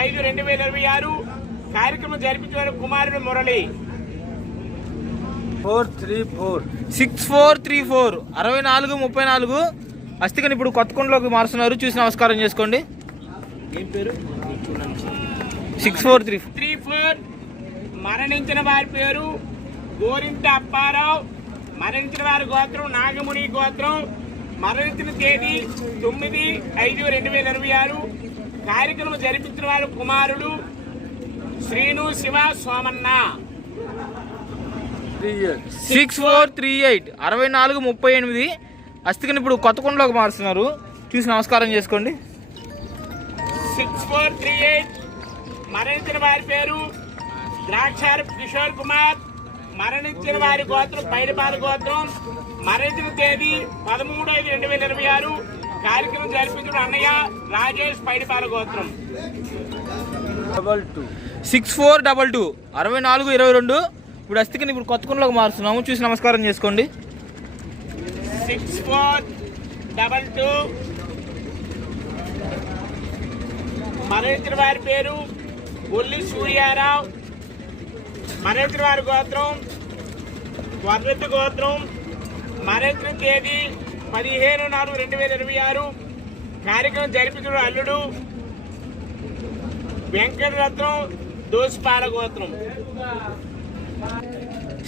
10/5/2026 కార్యక్రమం జరిపించిన కుమారుడు మురళి 6434 6434 అస్థికని ఇప్పుడు కొత్తకొండలోకి మారుస్తున్నారు. చూసి నమస్కారం చేసుకోండి. ఏం పేరు? 6434 మరణించిన వారి పేరు గోరింట అప్పారావు. మరణించిన వారి గోత్రం నాగముని గోత్రం. మరణించిన తేదీ 9/5/2026 కార్యక్రమం జరిపించిన వారు కుమారుడు శ్రీను శివ సోమన్న 6438 6438 అస్థికని ఇప్పుడు కొత్తకొండలోకి మారుస్తున్నారు. చూసి నమస్కారం చేసుకోండి. 6438 మరణించిన వారి పేరు ద్రాక్షారు కిషోర్ కుమార్. మరణించిన వారి గోత్రం పైడిపాల గోత్రం. మరణించిన తేదీ 13/5/2026 కార్యక్రమం జరిపించిన అన్నయ్య రాజేష్ పైడిపాల గోత్రం 6422 6422 ఇప్పుడు అస్థికని ఇప్పుడు కొత్తకొండలోకి మారుస్తున్నాము. చూసి నమస్కారం చేసుకోండి. 6422 మరణించిన వారి పేరు ఒల్లి సూర్యారావు. మరణించిన వారి గోత్రం వర్రెడ్డి గోత్రం. మరణించిన తేదీ 15/4/2026 కార్యక్రమం జరిపించిన అల్లుడు వెంకటరత్నం దోసిపాల గోత్రం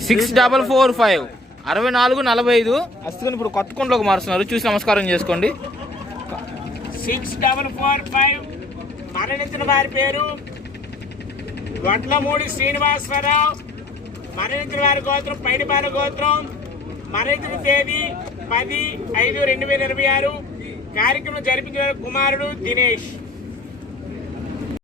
6445 6445 అస్థికని ఇప్పుడు కొత్తకొండలోకి మారుస్తున్నారు. చూసి నమస్కారం చేసుకోండి. 6445 మరణించిన వారి పేరు వడ్లమూడి శ్రీనివాసరావు. మరణించిన వారి గోత్రం పైడిపాల గోత్రం. మరణించిన తేదీ 10/5/2026 కార్యక్రమం జరిపించిన కుమారుడు దినేష్